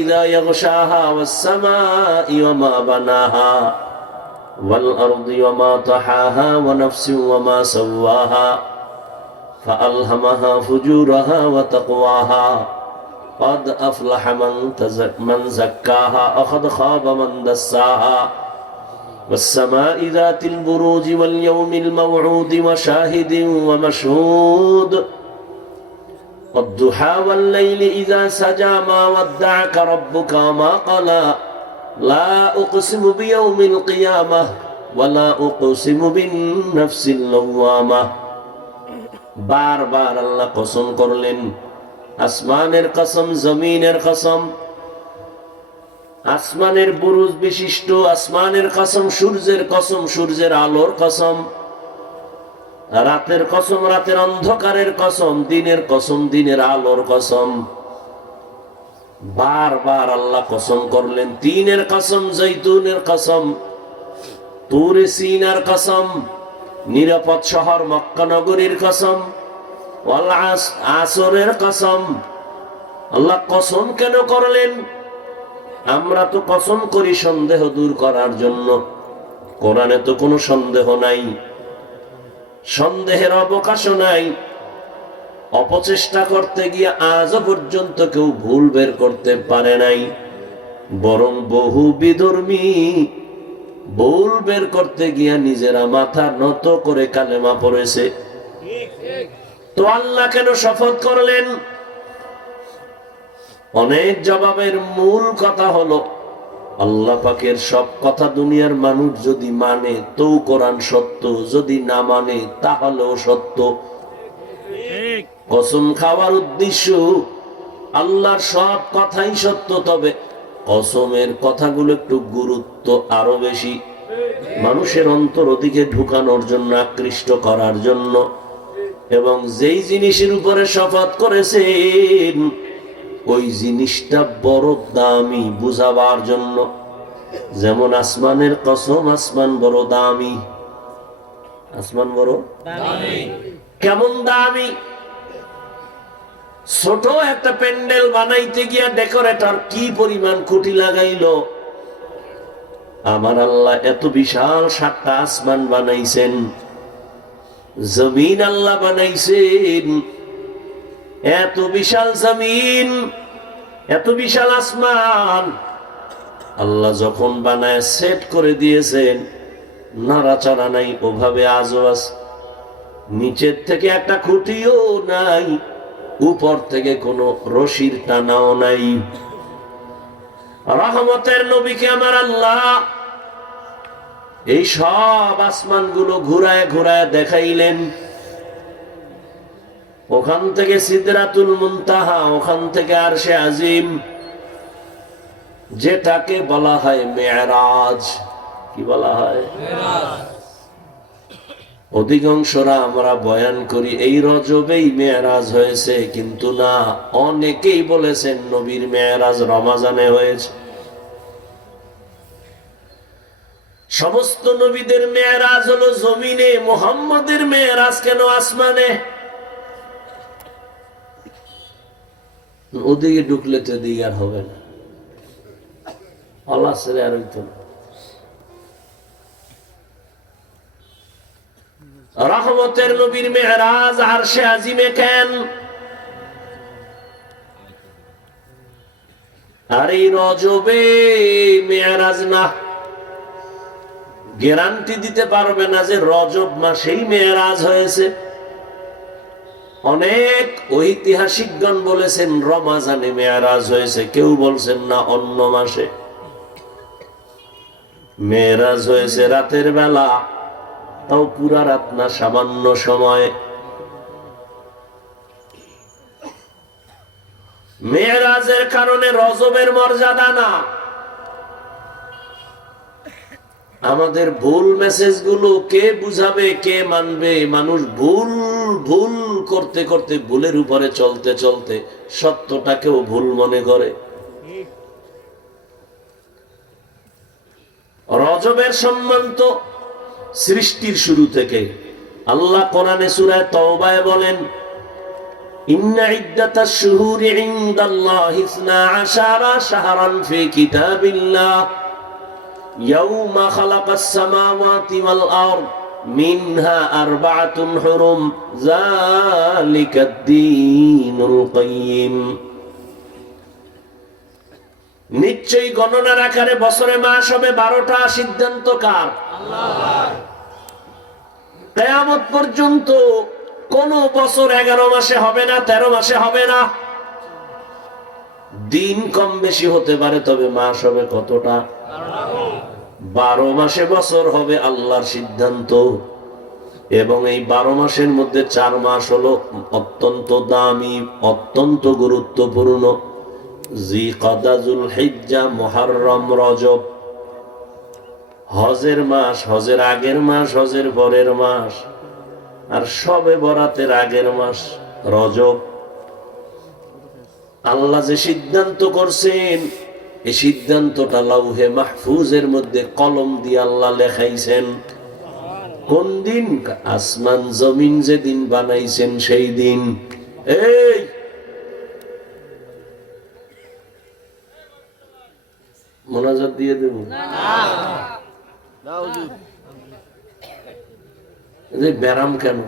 إذا يغشاها والسماء وما بناها والأرض وما طحاها ونفس وما سواها فألهمها فجورها وتقواها قد أفلح من, تزك من زكاها أخذ خاب من دساها والسماء ذات البروج واليوم الموعود وشاهد ومشهود والضحى والليل إذا سجى ما ودعك ربك ما قلى لا أقسم بيوم القيامة ولا أقسم بالنفس اللوامة বারবার আল্লাহ কসম করলেন আসমানের কসম জমিনের কসম আসমানের বুরুজ বিশিষ্ট আসমানের কসম সূর্যের কসম সূর্যের আলোর কসম রাতের কসম, রাতের অন্ধকারের কসম, দিনের কসম, দিনের আলোর কসম। বারবার আল্লাহ কসম করলেন, তিনের কসম, জৈতুনের কসম, তুরে সিনার কসম, নিরাপদ শহর মক্কা নগরীর কসম আসরের কসম। আল্লাহ কসম কেন করলেন? আমরা তো কসম করি সন্দেহ দূর করার জন্য। কোরআনে তো কোনো সন্দেহ নাই। সন্দেহের অবকাশও নাই। অপচেষ্টা করতে গিয়ে আজও পর্যন্ত কেউ ভুল বের করতে পারে নাই। বরং বহু বিধর্মী ভুল বের করতে গিয়া নিজেরা মাথা নত করে কালেমা পড়েছে। তো আল্লাহ কেন শপথ করলেন? অনেক জবাবের মূল কথা হলো আল্লাহ পাকের সব কথা দুনিয়ার মানুষ যদি মানে তো কোরআন সত্য যদি না মানে তাহলেও সত্য। কসম খাওয়ার উদ্দেশ্য আল্লাহর সব কথাই সত্য তবে কসমের কথাগুলো একটু গুরুত্ব আরও বেশি। মানুষের অন্তর ওদিকে ঢুকানোর জন্য আকৃষ্ট করার জন্য এবং যেই জিনিসের উপরে শপথ করেছেন ওই জিনিসটা বড় দামি বুঝাবার জন্য। যেমন আসমানের কসম আসমান বড় দামি। আসমান বড়? কেমন দামি? ছোট একটা প্যান্ডেল বানাইতে গিয়া ডেকোরেটর কি পরিমাণ খুঁটি লাগাইলো? আমার আল্লাহ এত বিশাল সাতটা আসমান বানাইছেন। জমিন আল্লাহ বানাইছেন। এত বিশাল জমিন, এত বিশাল আসমান। আল্লাহ যখন বানায় সেট করে দিয়েছেন, নাড়াচাড়া নাই, ওভাবে আজও আছে নিচের থেকে একটা খুঁটিও নাই, উপর থেকে কোনো রশির টানাও নাই। রহমতের নবীকে আমার আল্লাহ এই সব আসমানগুলো ঘুরায় ঘুরায় দেখাইলেন। ওখান থেকে সিদরাতুল মুনতাহা, ওখান থেকে আর সে আজিম, যেটাকে বলা হয় মেয়ারাজ। কি বলা হয়? অধিকাংশরা আমরা বয়ান করি, এই রজবেই মেয়ারাজ হয়েছে, কিন্তু না, অনেকেই বলেছেন নবীর মেয়ারাজ রমাজানে হয়েছে। সমস্ত নবীদের মেয়ারাজ হলো জমিনে, মোহাম্মদের মেয়ারাজ কেন আসমানে? ওদিকে ঢুকলে তো এদিকে আর হবে না। আল্লাহ ছেড়ে আর হইতো রহমতের নবীর মেহরাজ আর সে আজিমে কেন? আর এই রজবে মেয়ারাজ না। গ্যারান্টি দিতে পারবে না যে রজব মাসেই মেয়ারাজ হয়েছে। অনেক ঐতিহাসিক ঐতিহাসিকগণ বলেছেন, রমাজানে মেয়ারাজ হয়েছে, কেউ বলছেন না অন্য মাসে। মেয়েরাজ হয়েছে রাতের বেলা, তাও পুরা রাত না, সামান্য সময়। মেয়েরাজের কারণে রজবের মর্যাদা না। আমাদের ভুল মেসেজগুলো কে বুঝাবে, কে মানবে? মানুষ ভুল ভুল করতে করতে ভুলের উপরে চলতে চলতে সত্যটাকেও ভুল মনে করে। রজবের সম্মান তো সৃষ্টির শুরু থেকে। আল্লাহ কোরআনে সুরায় তওবায় বলেন, ইন্না ইদ্দাতাশ শুহুরি ইনদাল্লাহি 12 শাহরান ফি কিতাবিল্লাহ। ইয়াউমা খালাকাস সামাওয়াতি ওয়াল আরদ। মিনহা নিশ্চয়ই গণনার আকারে বছরে মাস হবে বারোটা সিদ্ধান্ত কার? কেয়ামত পর্যন্ত কোন বছর এগারো মাসে হবে না, তেরো মাসে হবে না। দিন কম বেশি হতে পারে, তবে মাস হবে কতটা? বারো মাসে বছর হবে আল্লাহর সিদ্ধান্ত। এবং এই বারো মাসের মধ্যে চার মাস হলো অত্যন্ত দামি, অত্যন্ত গুরুত্বপূর্ণ। জি কদাজুল হিজ্জা মহারম, রজব। হজের মাস, হজের আগের মাস, হজের পরের মাস। আর সবে বরাতের আগের মাস, রজব। আল্লাহ যে সিদ্ধান্ত করছেন এই সিদ্ধান্তটা লাউহে মাহফুজের মধ্যে কলম দিয়ে আল্লাহ লেখাইছেন। কোন দিন? আসমান জমিন যেদিন বানাইছেন সেই দিন। এই! মোনাজাত দিয়ে দেব? ব্যারাম কেন?